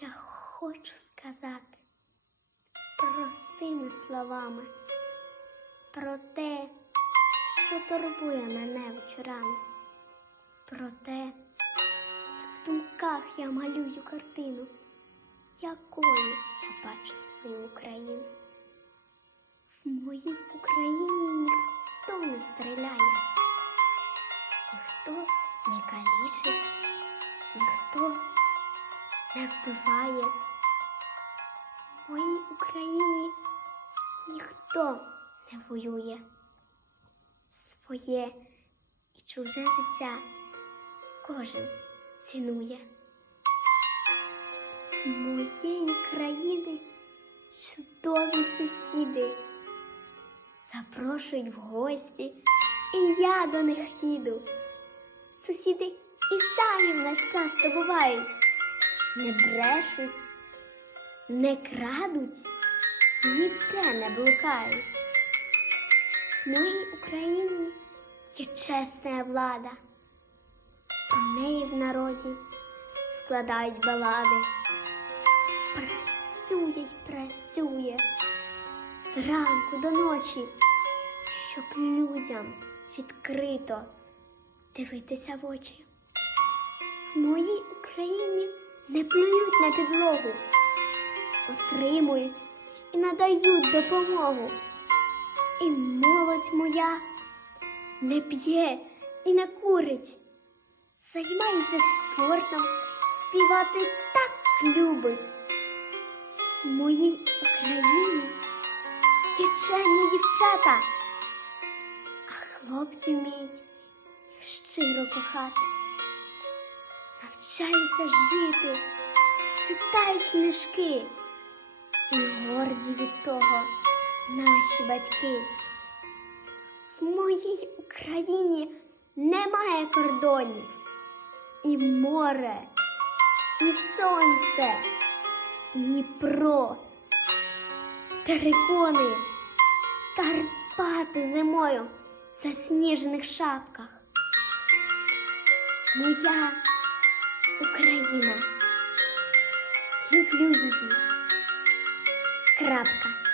я хочу сказати простими словами про те, що турбує мене вечорами, про те, як в думках я малюю картину, якою я бачу свою Україну. В моїй Україні ніхто не стріляє, ніхто не калічить, ніхто не вбиває. В моїй Україні ніхто не воює. Своє і чуже життя кожен цінує. В моєї країни чудові сусіди запрошують в гості, і я до них їду. Сусіди і самі в нас часто бувають, не брешуть, не крадуть, ніде не блукають. В моїй Україні є чесна влада, про неї в народі складають балади. Працює й працює зранку до ночі, щоб людям відкрито дивитися в очі. В моїй Україні не плюють на підлогу, отримують і надають допомогу. І молодь моя не п'є і не курить, займається спортом, співати так любить. В моїй Україні є чемні дівчата, а хлопці вміють щиро кохати, навчаються жити, читають книжки і горді від того наші батьки. В моїй Україні немає кордонів, і море, і сонце, Дніпро, терикони, Карпати зимою засніжених шапках. Моя Україна. Люблю її. Крапка.